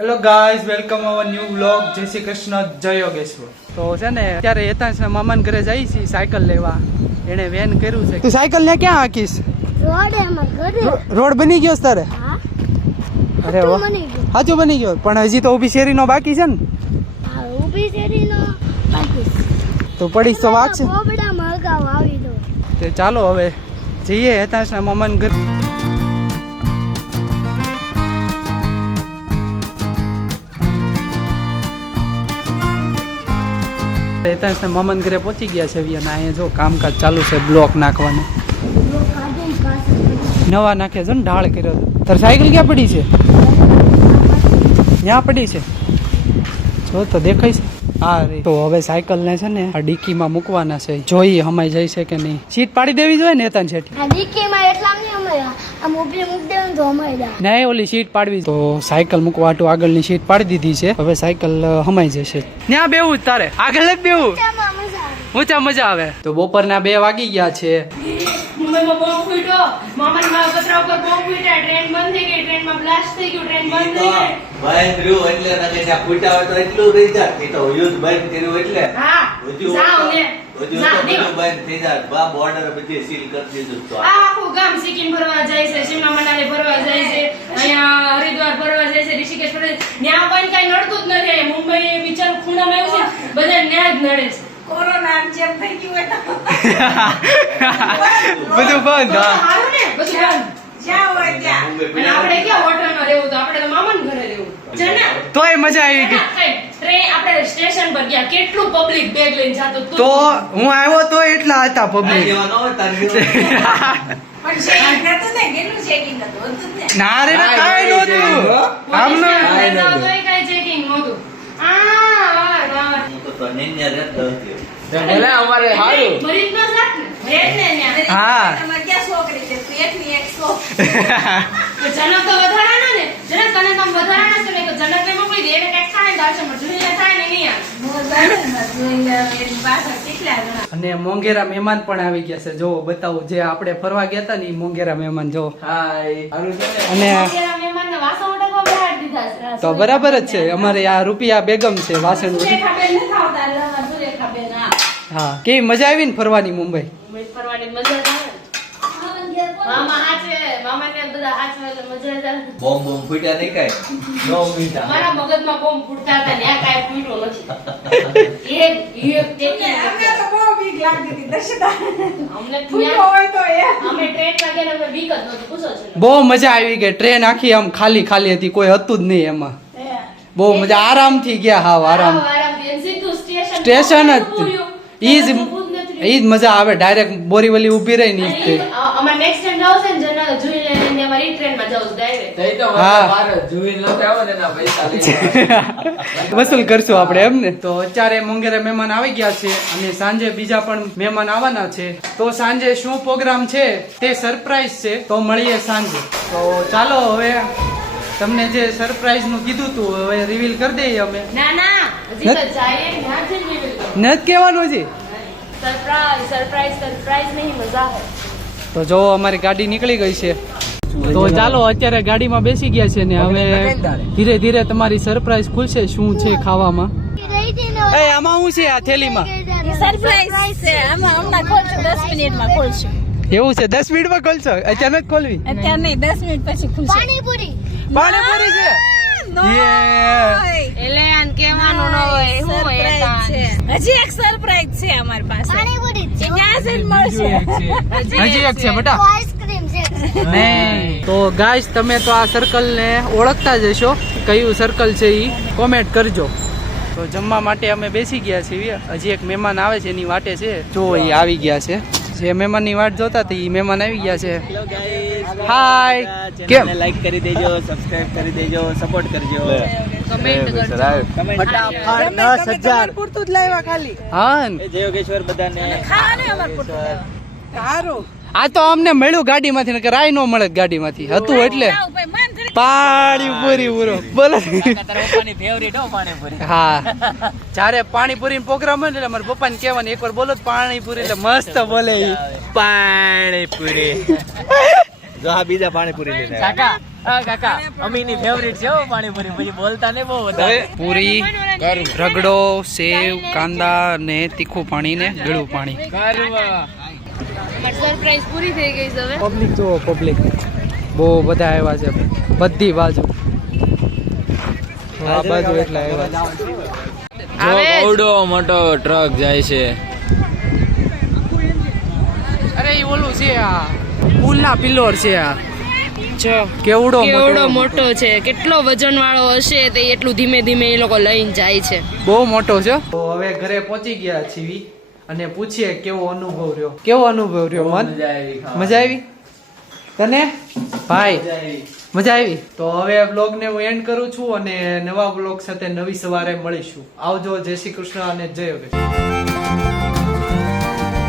Hello guys, welcome our new vlog. જય શ્રી કૃષ્ણ, જય યોગેશ્વર. તો છે ને અત્યારે હેતાંશના મામાના ઘરે જઈ છીએ સાયકલ લેવા. એને વેન કર્યું છે. તું સાયકલ ને ક્યાં હાકીશ? રોડ બની ગયો તારે? અરે વાહ, સાચું બની ગયો. પણ હજી તો ઊભી શેરીનો બાકી છે ને? ઊભી શેરીનો બાકી તો પડીશ તો વાગશે. બોબડામાં અગાઉ આવી દો. તે ચાલો હવે જઈએ હેતાંશના મામાના ઘરે. હેતાંશના મામાના ઘરે પહોંચી ગયા છે. અને અહીંયા જો કામકાજ ચાલુ છે, બ્લોક નાખવાનું. નવા નાખે છે ને, ઢાળ કર્યો છે. તાર સાયકલ ક્યાં પડી છે? ત્યાં પડી છે, જો તો દેખાય છે. હા રે, તો હવે સાયકલ ને છે ને આ ડીકીમાં મૂકવાના છે. જોઈએ હમાઈ જાય છે કે નહીં. સીટ પાડી દેવી જોઈએ ને હેતાન શેઠી? આ ડીકીમાં એટલા નહીં અમાય, આમ ઊભી મૂક દેવું તો અમાય દા. નહીં, ઓલી સીટ પાડવી. તો સાયકલ મૂકવા હાટુ આગળની સીટ પાડી દીધી છે. હવે સાયકલ હમાઈ જશે. ત્યાં બેવું જ તારે? આગળ જ બેવું? ઊંચા મજા આવે. તો બપોરના 2 વાગી ગયા છે. મુંબઈમાં બોમ્બ ફૂટ્યો, મામાના કચરા ઉપર બોમ્બ ફૂટ્યા, ટ્રેન બંધ થઈ ગઈ, ટ્રેનમાં બ્લાસ્ટ થઈ ગયું, ટ્રેન બંધ થઈ ગઈ. ભાઈ રહ્યો એટલે નકે ત્યાં ફૂટા હોય તો એટલું રહી જાત. એ તો યુદ્ધ બંધ કર્યું એટલે હા જાવ ને બધું બંધ થઈ જાત. બા બોર્ડર બધી સીલ કરી દીધું. તો આખું ગામ સિક્કિમ ફરવા જાય છે, શિમલા મનાલી ફરવા જાય છે, અહીંયા હરિદ્વાર ફરવા જાય છે, ઋષિકેશ ફરવા જાય છે. ત્યાં કોઈ કઈ નડતું જ નથી. મુંબઈ બિચાર ખૂણામાં આવ્યું છે, બધા ન્યા જ નડે છે. કોરોના જેમ થઈ ગયું બધું બંધ. સારું ને, બધું બંધ. જ્યાં હોય ત્યાં. અને આપણે ક્યાં હોટલમાં રહેવું? તો આપણે તો મામાના ઘરે રહેવું છે ને. તોય મજા આવી ગઈ. ટ્રેન આપણે સ્ટેશન પર ગયા, કેટલું પબ્લિક બેગ લઈને જાતું. તો હું આવ્યો તો એટલા હતા પબ્લિક. જેવા ન હોય તાર જેવા. પણ ચેકિંગ નતું ને, કેટલું ચેકિંગ હતું? હતું જ ને. ના રે ના, કાંઈ નહોતું. આમનો કઈ ચેકિંગ નહોતું. તો નિન્યા રહેતો હતો. ભલે અમારે હારું મરીજ નો સાથ ને ભેજ ને ન્યા. હા. તમારે ક્યાં છોકરી છે? પેટની એક સો. જનક તો વધારાના ને, જનક તને તમ વધારાના છે ને, કે જનક ને મોકલી દે. એને કઈક થાય દાશે પણ જોઈને થાય ને નહીં આ. એની પાછળ કેટલા જણા. અને મોંઘેરા મહેમાન પણ આવી ગયા છે. જો બતાવું, જે આપણે ફરવા ગયા હતા ને એ મોંઘેરા મહેમાન જો. હાય હારું છે ને અને મોંઘેરા મહેમાનને વાસણ ઉટકવા બેહાડી દીધા છે. તો બરાબર જ છે. અમારે આ રૂપિયા બેગમ છે વાસણ. સુરેખાબેન નથી આવતા, એટલે સુરેખાબેન આ. હા, કેવી મજા આવી ને ફરવાની મુંબઈ? મુંબઈ ફરવાની મજા જ આવે. મામા હાચે, મામાને બધા હાચવે એટલે મજા જ આવે. બોમ્બ બોમ્બ ફૂટ્યા નહીં કાંઈ? નો મીઠા. મારા મગજમાં બોમ્બ ફૂટતા હતા ને આ કાંઈ ફૂટ્યો નથી. એક તેની અમને તો બહુ બીક લાગતી હતી દશતા. અમને ફૂટ્યો હોય તો એ અમે ટ્રેનમાં ગયા ને બીક જ નહોતી. પૂછો છો બહુ મજા આવી ગઈ. ટ્રેન આખી આમ ખાલી ખાલી હતી, કોઈ હતું જ નહીં એમાં. બહુ મજા, આરામથી ગયા. હાવ આરામ. સ્ટેશન જ ઈ જ મજા આવે. ડાયરેક્ટ બોરીવલી ઊભી રહી ને અમાર નેક્સ્ટ ટાઈમ જાવ છે ને જના જોઈ લઈને અમારી ટ્રેનમાં જાવ ડાયરેક્ટ. તઈ તો હા. બાર જોઈ ન આવો ને એના પૈસા લઈ વસૂલ કરશું આપણે એમ ને. તો અત્યારે મોંઘેરા મહેમાન આવી ગયા છે અને સાંજે બીજા પણ મહેમાન આવવાના છે. તો સાંજે શું પ્રોગ્રામ છે તે સરપ્રાઈઝ છે. તો મળીએ સાંજે. તો ચાલો હવે તમને જે સરપ્રાઈઝ નું કીધું તું હવે રિવીલ કરી દઈએ અમે. ના ના હજી તો જાય ના જ રિવીલ કરો. નથી કહેવાનું હજી. સરપ્રાઈઝ સરપ્રાઈઝ સરપ્રાઈઝ નહીં, મજા હે. તો જો અમારી ગાડી નીકળી ગઈ છે. તો ચાલો અત્યારે ગાડીમાં બેસી ગયા છે ને હવે ધીરે ધીરે તમારી સરપ્રાઈઝ ખુલશે. શું છે ખાવામાં? રહી હતી ને એ આમાં શું છે આ થેલીમાં? સરપ્રાઈઝ છે. આમાં હમણાં ખોલશું, 10 મિનિટમાં ખોલશું. એવું છે? 10 મિનિટમાં ખોલશો? અચાનક ખોલવી? અત્યારે નહીં, 10 મિનિટ પછી ખુલશે. પાણીપુરી. પાણીપુરી છે. એટલે આન કહેવાનું ન હોય. શું હોય સરપ્રાઈઝ છે. હજી એક સરપ્રાઈઝ છે અમારી પાસે. પાણીપુરી જ છે. ત્યાં જઈને મળશે. હજી એક છે બેટા. આઈસ્ક્રીમ છે. નહીં. તો ગાઈસ, તમે તો આ સર્કલ ને ઓળખતા જ હશો. કયું સર્કલ છે ઈ કોમેન્ટ કરજો. તો જમવા માટે અમે બેસી ગયા છીએ. હજી એક મહેમાન આવે છે એની વાટે છે. જો એ આવી ગયા છે. જે મહેમાનની વાટ જોતા હતા એ મહેમાન આવી ગયા છે. હાય. કેમ? લાઈક કરી દેજો, સબસ્ક્રાઇબ કરી દેજો, સપોર્ટ કરજો. કમેન્ટ કરજો. ફટાફટ 10,000 પૂરતું જ લાવ્યા ખાલી. હા. જય યોગેશ્વર બધાને. ખાવાનું અમારે પૂરતું. સારું. આ તો અમને મળ્યું ગાડીમાંથી, નકર રાય નો મળે ગાડીમાંથી. હતું એટલે પાણીપુરી પૂરો બોલો. પપ્પાની ફેવરિટ હો પાણીપુરી. હા, જ્યારે પાણીપુરી પ્રોગ્રામ હોય ને એટલે મારા પપ્પાને કહેવાનું એકવાર બોલો તો પાણીપુરી, એટલે મસ્ત બોલે ઈ પાણીપુરી. જો આ બીજા પાણીપુરી લઈને કાકા હા કાકા અમીની ફેવરિટ છે હો પાણીપુરી પછી બોલતા ને બહુ વધારે પૂરી રગડો સેવ કાંદા ને તીખું પાણી ને ગળું પાણી. સરપ્રાઈઝ પૂરી થઈ ગઈ છે હવે. પબ્લિક જો પબ્લિક બહુ બધા આવ્યા છે બધી બાજુ. આ બાજુ એટલા આવ્યા છે. બહુડો મોટો ટ્રક જાય છે. અરે એ ઓલું છે આ પુલના પિલ્લર છે આ. જો કેવડો મોટો છે, કેટલો વજન વાળો હશે તે એટલું ધીમે ધીમે એ લોકો લઈને જાય છે. બહુ મોટો છે. તો હવે ઘરે પહોંચી ગયા છીએ અને પૂછીએ કેવો અનુભવ રહ્યો. કેવો અનુભવ રહ્યો મન? મજા આવી તને ભાઈ? મજા આવી. તો હવે બ્લોગ ને હું એન્ડ કરું છું અને નવા બ્લોગ સાથે નવી સવારે મળીશું. આવજો. જય શ્રી કૃષ્ણ અને જય યોગેશ.